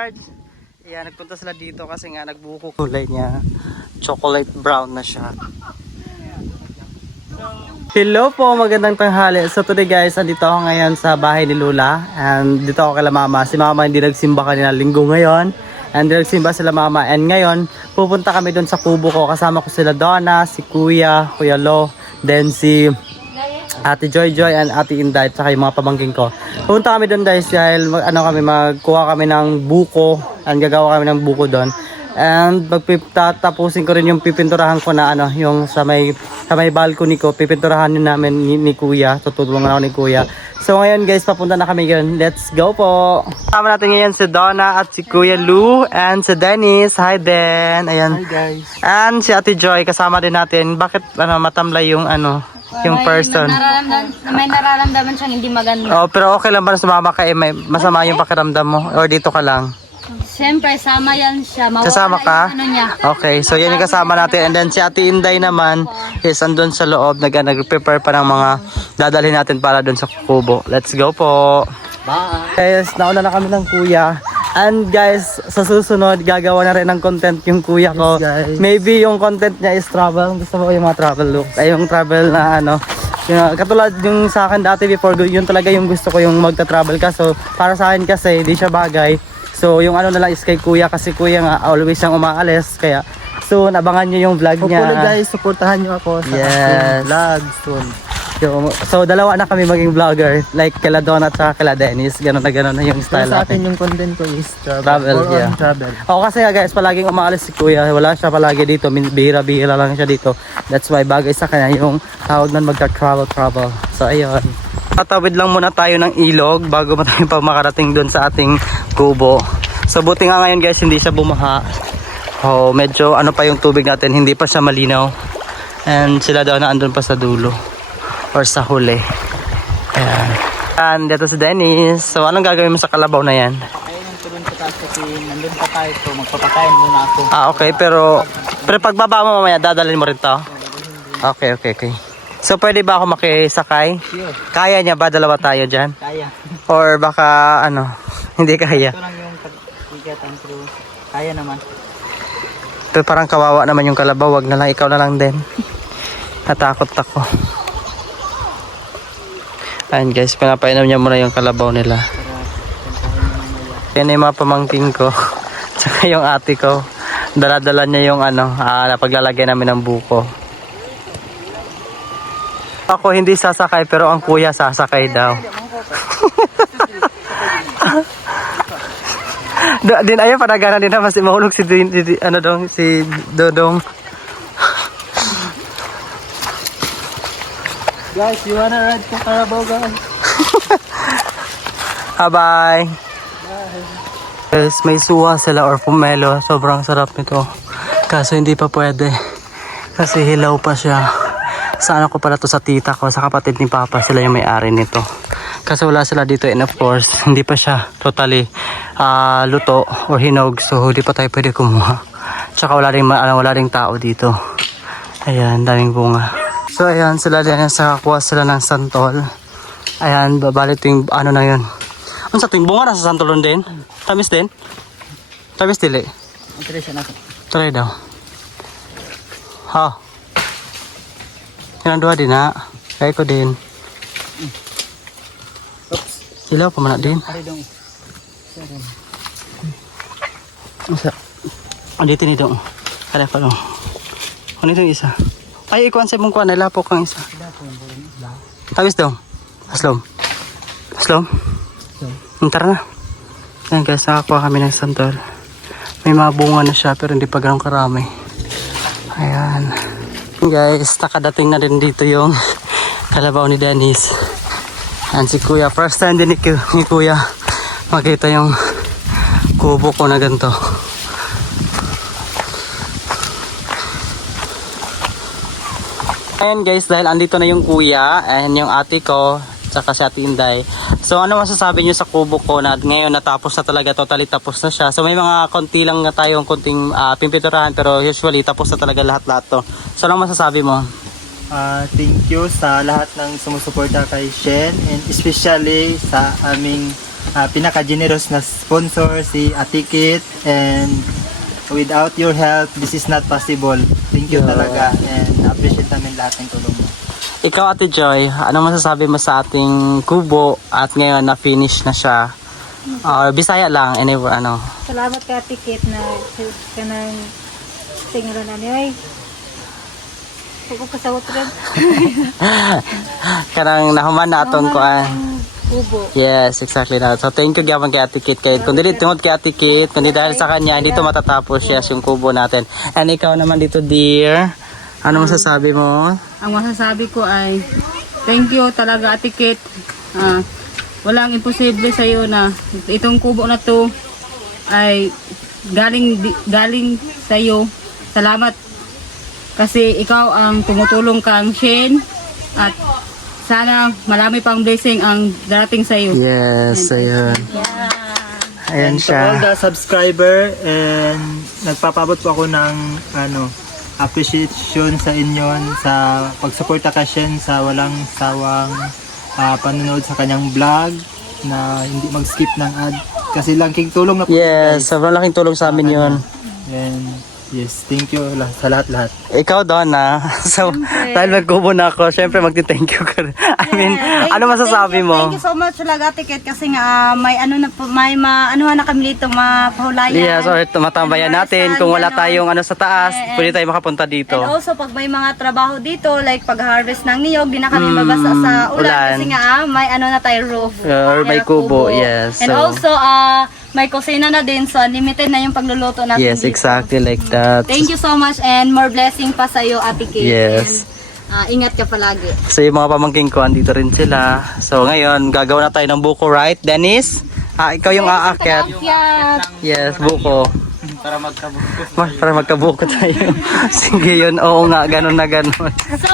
George! Ayan, nagpunta sila dito kasi nga nagbuko kulay niya. Chocolate brown na siya. Hello po, magandang tanghali. So today guys, andito ako ngayon sa bahay ni Lula. And dito ako kala mama. Si mama hindi nagsimba kanina linggo ngayon. And nagsimba sila mama. And ngayon, pupunta kami doon sa kubo ko. Kasama ko sila Donna, si Kuya Lo, then si Ate Joy Joy and Ate Inday, at saka yung mga pamangking ko. Pupunta kami doon guys dahil magkuha kami ng buko. And gagawa kami ng buko doon. And magtatapusin ko rin yung pipinturahan ko na yung sa may balcony ko, pipinturahan din namin ni Kuya. Tutulungan ako ni Kuya. So ngayon guys, papunta na kami ngayon. Let's go po. Kasama natin ngayon si Donna at si Kuya Lou and si Dennis. Hi Den. Ayan. Hi guys. And si Ate Joy kasama din natin. Bakit matamlay yung yung person? May nararamdaman siyang hindi maganda. Oh, pero okay lang ba na sumama ka? May masama yung pakiramdam mo? Or dito ka lang? Siyempre, sama yan siya. Mawala Kasama ka? yung niya. Okay, so yan yung kasama natin. And then si Ate Inday naman is andun sa loob. Nag-prepare pa ng mga dadalhin natin para dun sa kubo. Let's go po. Bye. Guys, nauna na kami ng kuya. And guys, sa susunod, gagawa na rin ng content yung kuya ko. Yes, guys. Maybe yung content niya is travel. Gusto mo yung mga travel look. Ay, yung travel na katulad yung sa akin dati before, yun talaga yung gusto ko yung magta-travel ka. So, para sa akin kasi, di siya bagay. So yung na lang is kay kuya kasi kuya nga always siyang umaalis kaya soon abangan niyo yung vlog niya. Hopefully guys, supportahan niyo ako sa Yes. vlog soon. So dalawa na kami maging vlogger like kila Don at saka kila Dennis. Ganun na yung style Sa atin natin. yung content ko is travel. Travel, Or yeah. on travel. Ako kasi nga guys, palaging umaalis si kuya. Wala siya palagi dito. Bihira-bihira lang siya dito. That's why bagay sa kanya yung tawag na magka-travel. So ayun. Tatawid lang muna tayo ng ilog bago tayo pa makarating doon sa ating kubo. So buti nga ngayon guys, hindi siya bumaha. Oh, medyo pa yung tubig natin, hindi pa siya malinaw. And sila daw na andun pa sa dulo or sa huli. Ayan. And dito si Dennis. So anong gagawin mo sa kalabaw na yan? Ayun yung tulun sa taas kasi nandun pa tayo to. Magpapakain muna ako. Okay, pero pagbaba mo mamaya, dadalhin mo rin to? Okay. So pwede ba ako makisakay? Sure. Kaya niya ba? Dalawa tayo dyan? Kaya. Or baka hindi kaya? Ito lang yung pagkikatan pero kaya naman. Pero parang kawawa naman yung kalabaw. Wag na lang, ikaw na lang din. Natakot ako. Ayan guys, pinapainom niya muna yung kalabaw nila. Yan yung mga pamangking ko. Tsaka yung ate ko. Dala-dala niya yung paglalagay namin ng buko. Ako hindi sasakay pero ang kuya sasakay daw. Din ayo panagana din na mas mahulog si Dodong. Guys, you wanna ride sa Carabao guys? Bye. Guys, may suwa sila or pomelo. Sobrang sarap nito. Kaso hindi pa pwede. Kasi hilaw pa siya. Sa ko pala to sa tita ko, sa kapatid ni Papa, sila yung may-ari nito. Kasi wala sila dito and of course, hindi pa siya totally luto or hinog. So hindi pa tayo pwede kumuha. Tsaka wala ring tao dito. Ayan, daming bunga. So ayan, sila din sa kuha sila ng santol. Ayan, babalit yung na yun. Ano sa tuwing bunga na sa santolon din? Tamis din? Tamis dili? Ang tresya na ako. Try daw. Ha? Yan ang dua din na. Kaya ko din. Oops. Sila pa man din. Ari dong. Isa. Dito ni dong. Kaya pa dong. Ano itong isa? Ay, ikuan sa mong kuan. Nalapok kang isa. Tawis dong. Aslom. Tara na. Ayan guys, nakakuha kami ng santol. May mga bunga na siya pero hindi pa ganun karami. Ayan. Guys, nakadating na rin dito yung kalabaw ni Dennis. And si Kuya, first time din ni Kuya makita yung kubo ko na ganito. Ayan guys, dahil andito na yung Kuya and yung ate ko tsaka si Ate Inday. So ano masasabi nyo sa kubo ko na ngayon natapos na talaga, totally tapos na siya. So may mga konti lang na tayong konting pimpinturahan pero usually tapos na talaga lahat-lahat to. So ano masasabi mo? Thank you sa lahat ng sumusuporta kay Shen and especially sa aming pinaka-generous na sponsor, si Ate Kit. And without your help, this is not possible. Thank you talaga. And appreciate namin lahat ng tulong mo. Ikaw, Ate Joy, ano masasabi mo sa ating kubo at ngayon na finish na siya? Or Bisaya lang, anyway, ano? Salamat ka ticket na kanang tingala na niyo ay. Huwag ko kasawat rin. Kanang nahuman na aton ko Ubo. Yes, exactly na. So thank you gyapon kay Ate Kit. Kay kung dili tungod kay Ate Kit, kundi dahil sa kanya hindi to matatapos, yes, yung kubo natin. And ikaw naman dito, dear. Ano masasabi mo? Ang masasabi ko ay thank you talaga, Ate Kit. Walang imposible sa iyo na itong kubo na to ay galing sa iyo. Salamat kasi ikaw ang tumutulong kang Shane at sana marami pang blessing ang darating sa iyo. Yes, ayun. Ayan And to all siya. the subscriber, and nagpapabot po ako ng appreciation sa inyo sa pagsuporta kay Shen sa walang sawang panonood sa kanyang vlog na hindi mag-skip ng ad. Kasi laking tulong na po. Yes, sobrang laking tulong sa amin yun. And yes, thank you sa lahat-lahat. Ikaw, Donna. So, dahil nagkubo na ako, syempre magti-thank you ka rin. I mean, ano masasabi mo? Thank you so much talaga ticket kasi nga may ano na po, may maanuhan na kami dito, mapahulayan. Yes, or matambayan natin. Kung wala tayong ano sa taas, pwede tayo makapunta dito. And also pag may mga trabaho dito like pag-harvest ng niyog, di na kami babasa sa ulan, ulan. kasi nga may ano na tayo roof. Or may kubo, yes. And So, also may kusina na din, so unlimited na yung pagluluto natin yes, dito. exactly like that. Thank you so much and more blessing pa sa iyo, Ate Kate. Yes. And ingat ka palagi. So, yung mga pamangking ko, andito rin sila. So, ngayon, gagawa na tayo ng buko, right, Dennis? Ikaw yung aakyat. Yes, buko. Para magkabuko tayo. Sige yun, oo nga, ganun na ganun. So,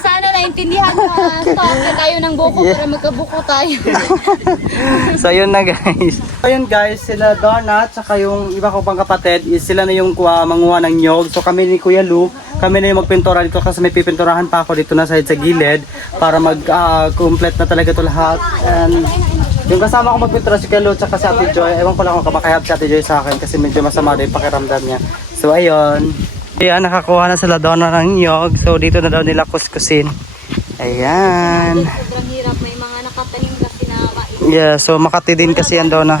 sana naintindihan mo. Stop tayo ng buko para magkabuko tayo. So yun na guys. Ayun guys, sila Donna at saka yung iba ko pang kapatid is sila na yung manguha ng nyog. So kami ni Kuya Lu, kami na yung magpintura dito kasi may pipinturahan pa ako dito na side sa gilid para mag-complete na talaga ito lahat. And yung kasama ko magpintura si Kuya Lu at saka si Ate Joy. Ewan ko lang kung kamakayab si Ate Joy sa akin kasi medyo masama na yung pakiramdam niya. So ayun. Ayan, nakakuha na sila Donna ng nyog. So dito na daw nila kuskusin. Ayan. Sobrang hirap. May mga nakatanim kasi na Yeah, so Makati din kasi yan daw na.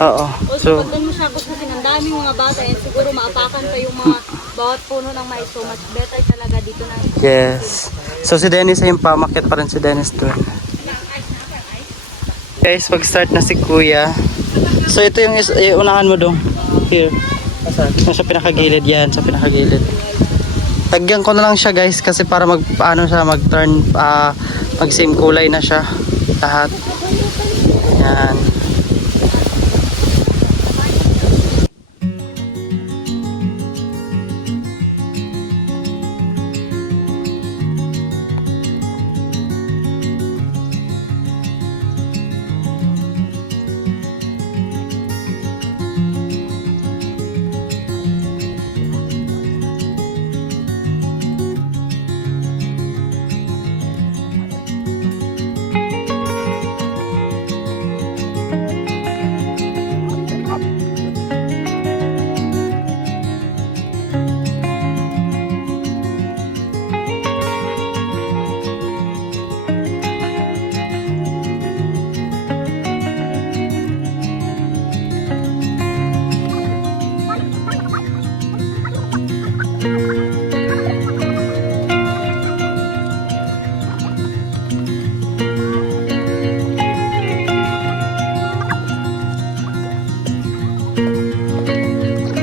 Oo. Also, So, pag doon mo siya gusto kasi ang daming mga bata and siguro maapakan pa yung mga bawat puno ng mais. So, much better talaga dito na. yes. So si Dennis ayun pa, makit pa rin si Dennis doon. Guys, pag-start na si Kuya. So ito yung unahan mo dong. Here. Sa pinakagilid yan, sa pinakagilid. Tagyan ko na lang siya guys kasi para mag-turn mag same kulay na siya lahat. Yan.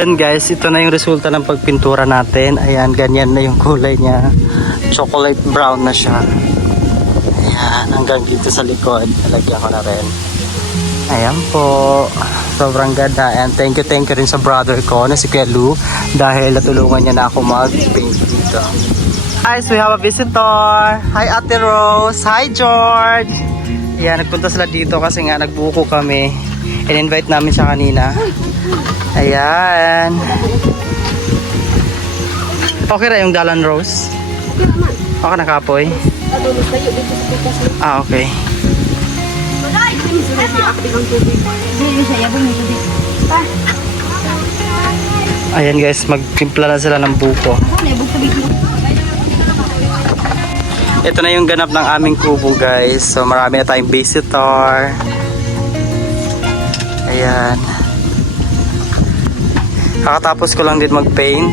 Yan guys, ito na yung resulta ng pagpintura natin. Ayan, ganyan na yung kulay niya. Chocolate brown na siya. Ayan, hanggang dito sa likod. Nalagyan ko na rin. Ayan po. Sobrang ganda. And thank you rin sa brother ko na si Kuya Lu. Dahil natulungan niya na ako mag-paint dito. Guys, we have a visitor. Hi Ate Rose. Hi George. Ayan, nagpunta sila dito kasi nga nagbuko kami. In-invite namin siya kanina. Ayan. Okay na yung dalan, Rose? Okay na kapoy? Okay. Ayan guys, magtimpla na sila ng buko. Ito na yung ganap ng aming kubo guys. So marami na tayong visitor. Ayan. Kakatapos ko lang din mag-paint.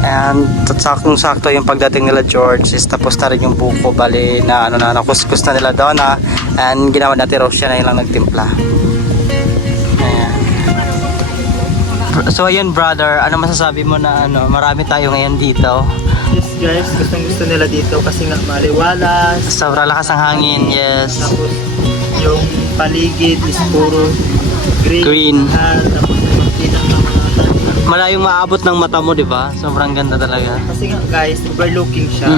And saktong-sakto yung pagdating nila George is tapos na rin yung buko. Bali na nakuskus na nila Donna. And ginawa natin Rosya na yun lang nagtimpla. Ayan. So ayun brother, ano masasabi mo na marami tayo ngayon dito? Yes guys, gusto nila dito kasi nga maliwalas. Sobrang lakas ng hangin, yes. Tapos yung paligid is puro green. Tapos makita ng mga tanim. Malayong maabot ng mata mo, di ba? Sobrang ganda talaga. Kasi nga guys, overlooking siya.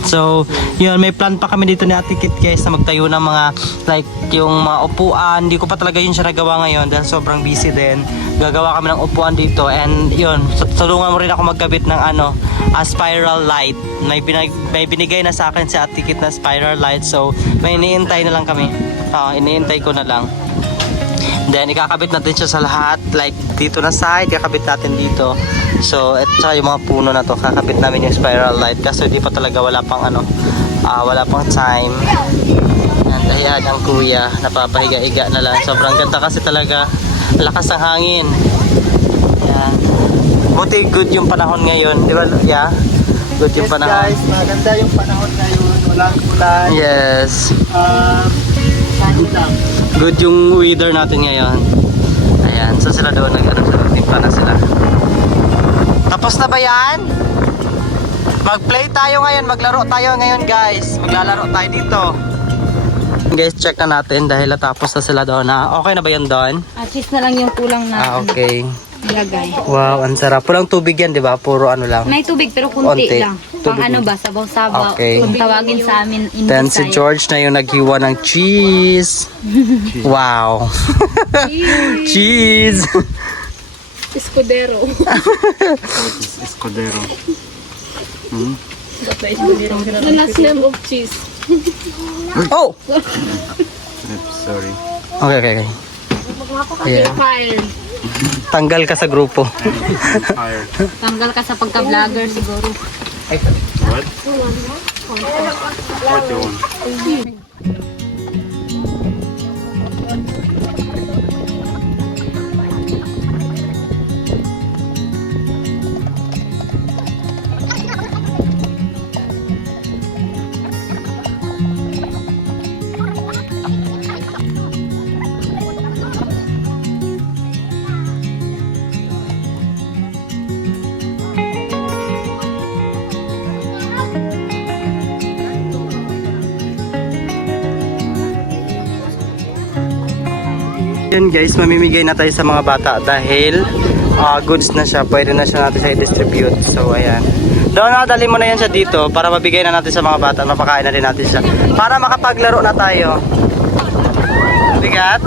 So, yun, may plan pa kami dito ni Ate Kit guys na magtayo ng mga like yung mga upuan. Hindi ko pa talaga yun siya nagawa ngayon dahil sobrang busy din. Gagawa kami ng upuan dito and yun, tulungan mo rin ako magkabit ng a spiral light. May binigay na sa akin si Ate Kit na spiral light. So, may iniintay na lang kami. Iniintay ko na lang. Then, ikakabit natin siya sa lahat. Like, dito na side, ikakabit natin dito. So, at saka yung mga puno na to, kakabit namin yung spiral light. Kasi di pa talaga wala pang wala pang time. And ayan, ang kuya, napapahiga-higa na lang. Sobrang ganda kasi talaga. Lakas ng hangin. Ayan. Buti good yung panahon ngayon. Di ba? Yeah? Good yung Yes panahon. guys, maganda yung panahon ngayon. Walang ulan. Yes. Sahod lang. Good yung weather natin ngayon. Ayan, so sila doon nagtimpla na sila. Tapos na ba yan? Mag-play tayo ngayon, maglaro tayo ngayon guys. Maglalaro tayo dito. Guys, check na natin dahil natapos na sila doon. Okay na ba yan doon? Cheese na lang yung kulang na Okay. ilagay. Wow, ang sarap. Pulang tubig yan, di ba? Puro lang. May tubig pero kunti Konti. lang. Pang Tubig. ba, sabaw-sabaw. Okay. Kung tawagin sa amin in Then si Bisaya. George na yung naghiwa ng cheese. Wow. Cheese. Escudero. Escudero. The last name of cheese. Oh! Sorry. Okay. Yeah. Fire. Tanggal ka sa grupo. Fire. Tanggal ka sa pagka-vlogger siguro. What? What you want? Yun guys, mamimigay na tayo sa mga bata dahil goods na siya, pwede na siya natin sa i-distribute. So ayan. Doon na, dali mo na yan siya dito para mabigay na natin sa mga bata, mapakain na din natin siya. Para makapaglaro na tayo. Bigat?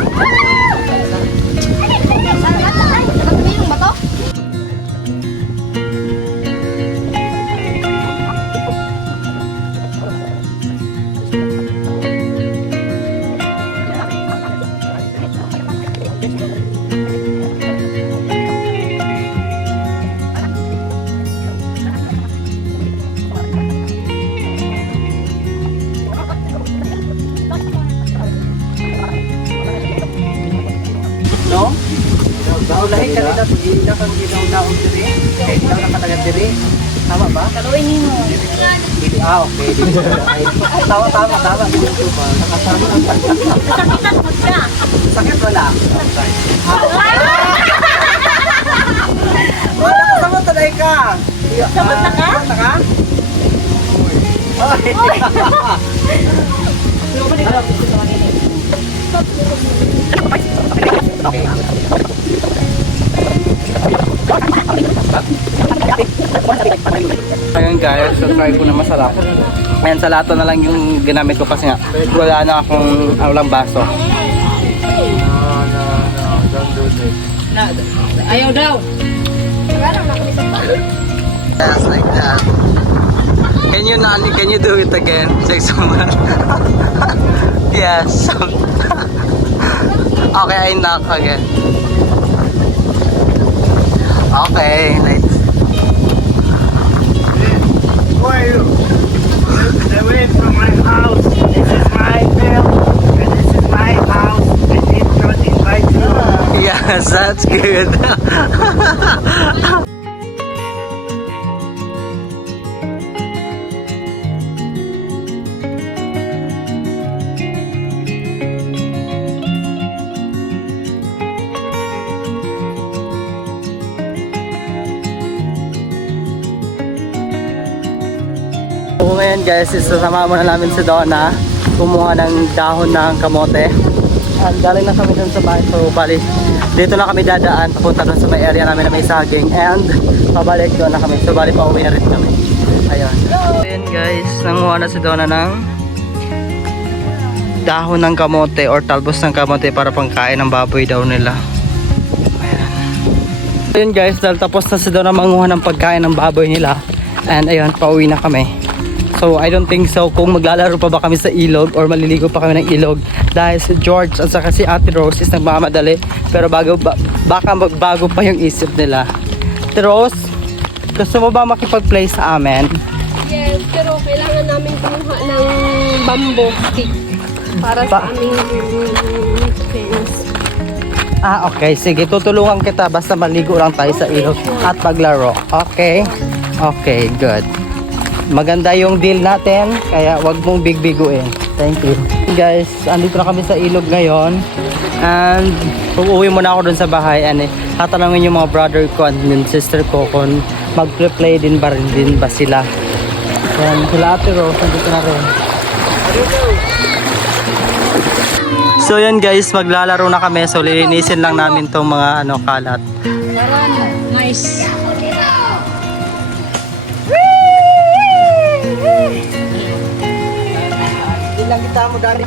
No? Daulahin ka nila pag iinak ang ginaw-naon diri. Kaya ikaw na katagan diri. Tama ba? Kaluin mo. Okay. Tama. Dito ba? Sakitan mo siya. Sakit wala. Wala ka sama talay ka. Sabot na ka? Sabot na ka? Ayun guys, so try ko na masarap. Ayan, sa lato na lang yung ginamit ko kasi nga wala na akong walang baso. Ayaw daw. Yes, like that. Can you do it again? Check someone. Yeah. Yes. Okay, I knock again. Okay, nice. Who are you? Away from my house. This is my bill. And this is my house. I did not invite you. Yes, that's good. So ngayon guys, isasama muna namin si Donna kumuha ng dahon ng kamote. And galing na kami dun sa bahay. So bali, dito na kami dadaan papunta dun sa may area namin na may saging. And pabalik doon na kami. So bali, pauwi na rin kami. Ayun. Ayun guys, nanguha na si Donna ng dahon ng kamote or talbos ng kamote para pangkain ng baboy daw nila. Ayan. Ayun guys, dahil tapos na si Donna manguha ng pagkain ng baboy nila. And ayun, pauwi na kami. So I don't think so kung maglalaro pa ba kami sa ilog or maliligo pa kami ng ilog dahil si George at saka si Ate Rose is nagmamadali pero baka magbago pa yung isip nila. Ate Rose, gusto mo ba makipag-play sa amin? Yes, pero kailangan namin kumuha ng bamboo stick para sa aming fence. Ah, okay. Sige, tutulungan kita basta maligo lang tayo sa ilog at maglaro. Okay? Okay, good. Maganda yung deal natin, kaya wag mong bigbiguin. Thank you. Guys, andito na kami sa ilog ngayon. And uuwi muna ako dun sa bahay. And tatanungin yung mga brother ko and yung sister ko kung mag-play din ba sila. And sila Ate Rose, andito na rin. So yun guys, maglalaro na kami. So lilinisin lang namin tong mga kalat. Nice. Ilang kita mo dari.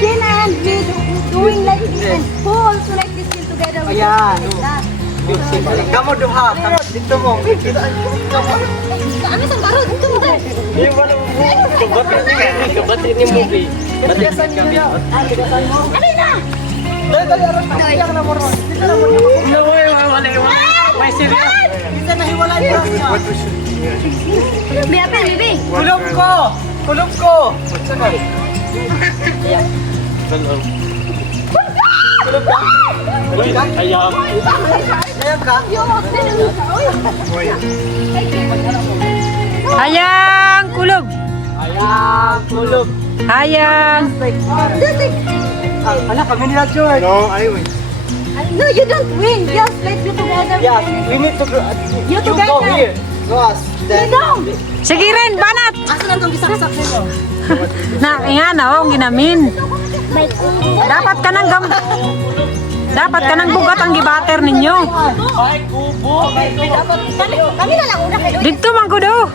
Then and we doing like this and pull also like this in together. Ayan. Kamu duha, dito mo. Ano sa baro dito mo dai? Kabat ini movie. Batiasan niyo na. Ano na? Dali aras na. Yang na mo ron. No way, wala. May serious. Isa na hiwalay ko. Biya pa bibi. Kulog ko. Kulog ko. Kulog ka? Ayam. Ayam ka? Hayang kulog. Ayam, kulog. Hayang. Anak, kami nila George. No, I win. No, you don't win. Just let's do together. Yeah, we need to You go together. here. Go us. Then, Sige rin, banat. Asa na itong gisaksak nyo? Na, nga na, ginamin. Dapat ka nang bugat ang gibater ninyo. ay, kubo. Kami na lang una kayo. Dito man ko do.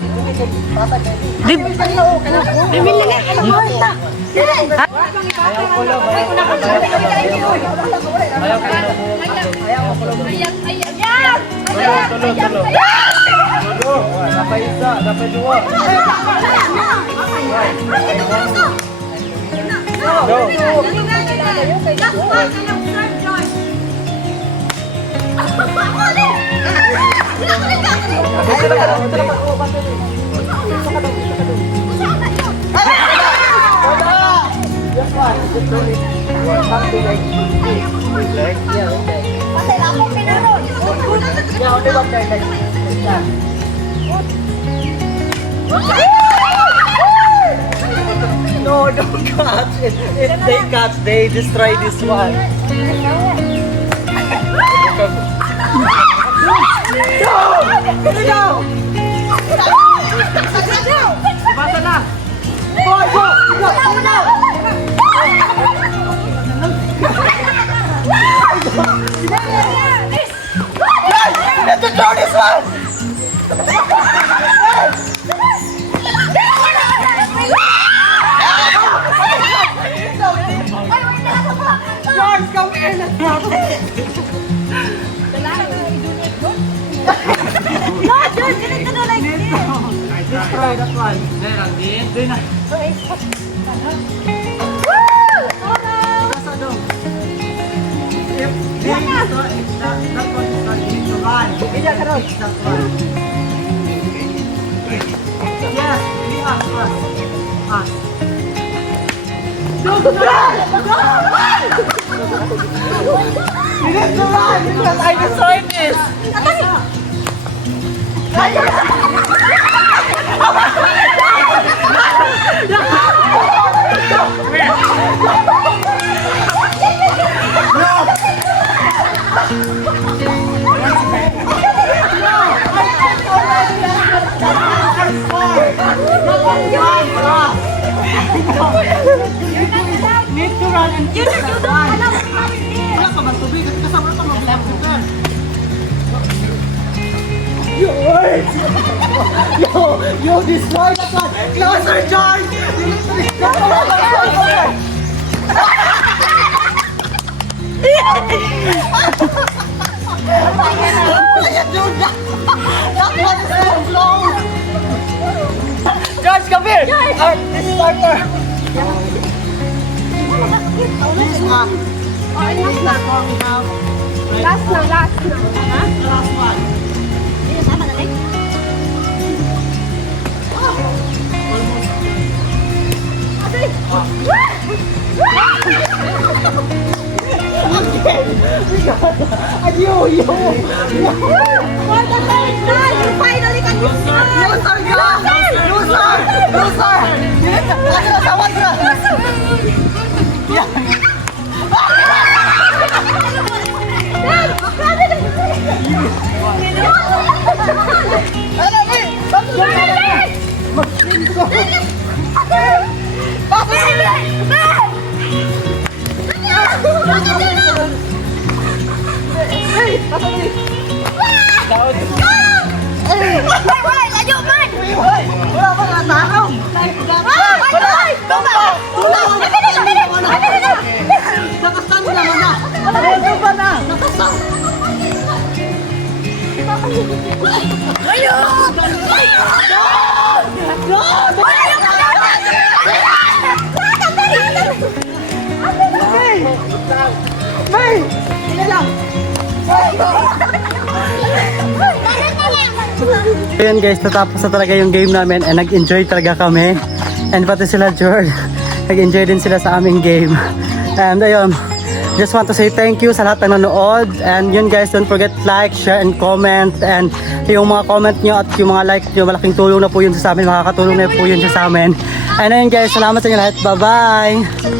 Dapat isa, dapat dua. No, don't catch it. If they catch, they destroy this one. Let's throw this one. George, come here! No, George, you need to do like this. Just try that one. There, Andy. Doon na. If this is that one is not you need to run. It's that one. Yes, we ask us. Ask. Don't run! You need to run because I decided this. Need to run and kiss that one. Wala ka man tubig. Kasi kasama ito mag-prepare. You destroy that one. Closer, George. Why you do that? That one is so close. George, come here. This is Arthur. This one. Last na. Last one. For the third time, you finally can use Ayan guys, natapos na talaga yung game namin and nag-enjoy talaga kami. And pati sila George, nag-enjoy din sila sa aming game. And ayun, just want to say thank you sa lahat ng nanood. And yun guys, don't forget like, share, and comment. And yung mga comment nyo at yung mga like nyo, malaking tulong na po yun sa amin. Makakatulong na po yun sa amin. And ayun guys, salamat sa inyo lahat. Bye-bye!